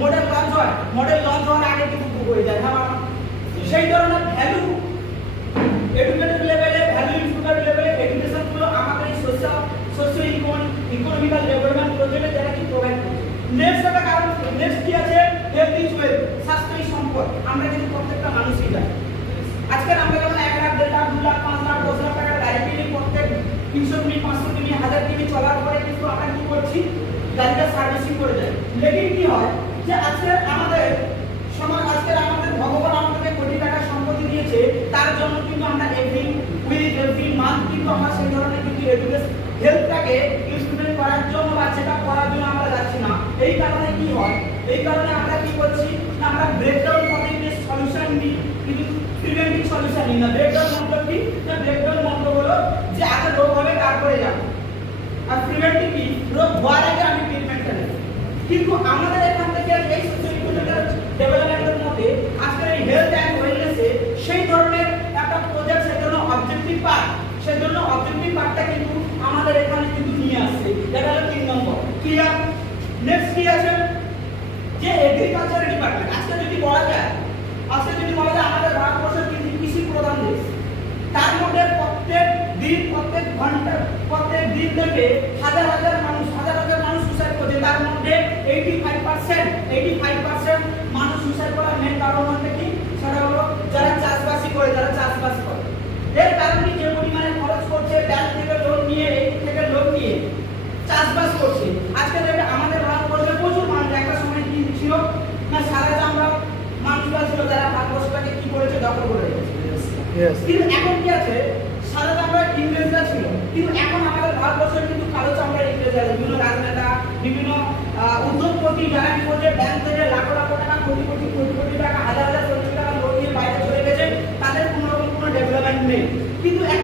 Model launch হয়, model launch হওয়ার আগে কিন্তু বুক হয়ে যায়। হ্যাঁ, সেই ধরনের ভ্যালু এডুকেটেড লেভেলে, ভ্যালু ইনস্টিটিউট লেভেলে এডুকেশন গুলো আমাদের এই সোশ্য ইকোনমিক্যাল ডেভেলপমেন্ট প্রজেক্টে যারা কি প্রোভাইড করছে। নেক্সট একটা কারণ, নেক্সট কি আছে, হেলথ ইজ ওয়েলথ, স্বাস্থ্যই সম্পদ। আমরা কিন্তু প্রত্যেকটা মানুষই জানি। আজকে আমরা যখন 1 লাখ, 1.5 লাখ, 2 লাখ, 5 লাখ, 10 লাখ টাকার গাড়ি কিনি, প্রত্যেক 300 কিমি, 500 কিমি, 1000 কিমি চলার পরে কিন্তু আমরা কি করছি, গাড়িটা সার্ভিসিং করে যাই। লেকিন কি হয় যে আজকে আমাদের সমাজ, আজকে আমাদের ভগবান আমাদেরকে কোটি টাকা সম্পত্তি দিয়েছে, তার জন্য কিন্তু আমরা এভরি উইক, এভরি মান্থ কিন্তু আমরা সেই ধরনের কিন্তু এডুকেশন হেলথটাকে ইনস্ট্রুমেন্ট করার জন্য বা চেকআপ করার জন্য আমরা যাচ্ছি না। এই কারণে কি হয়, এই কারণে আমরা কি করছি, আমরা ব্রেকডাউন পদ্ধতিতে সলিউশন নিই, কিন্তু প্রিভেন্টিভ সলিউশন নিই না। ব্রেকডাউন মতলব কি, না ব্রেকডাউন মতলব হলো যে আগে রোগ হবে তারপরে যাব, আর প্রিভেন্টিভ কি, রোগ হওয়ার আগে আমি ট্রিটমেন্টটা নেব। কিন্তু আমাদের এখান থেকে এই সোশ্যাল ইকোনমিক্যাল ডেভেলপমেন্টের মধ্যে আজকে এই হেলথ অ্যান্ড ওয়েলনেসে সেই ধরনের একটা প্রজেক্ট, সেই জন্য অবজেক্টিভ পার্ট, সেই জন্য অবজেক্টিভ পার্টটা কিন্তু আমাদের এখানে কিন্তু নিয়ে আসছে। এটা হলো 3 নম্বর। ক্লিয়ার? নেক্সট কি আছে, যে এগ্রিকালচার ডিপার্টমেন্ট। আজকে যদি বলা যায় আমাদের ভারতবর্ষের কৃষি প্রধান দেশ, তার মধ্যে প্রত্যেক দিন, প্রত্যেক ঘন্টা, প্রত্যেক দিন থেকে হাজার হাজার মানুষ সুসাইড করছে। তার মধ্যে 85% মানুষ সুসাইড করার মেন কারণ হচ্ছে কি, সেটা হলো যারা চাষবাস করে। এর কারণে যে পরিমাণে খরচ করছে, ব্যাংক থেকে লোন নিয়ে, এই থেকে লোন নিয়ে চাষবাস করছে। আজকে দেখবে আমাদের ভারতবর্ষে প্রচুর মানুষ, একটা সময় কি ছিল না, সারা আমরা মানুষরা ছিল যারা ভারতবর্ষটাকে কি করেছে, দখল করে রেখেছে। কিন্তু এখন কি আছে, সারা আমরা ইংরেজরা ছিল, কিন্তু এখন আমাদের ভারতবর্ষের কিন্তু কালো চামড়ার ইংরেজরা, বিভিন্ন রাজনেতা, বিভিন্ন উদ্যোগপতি যারা কি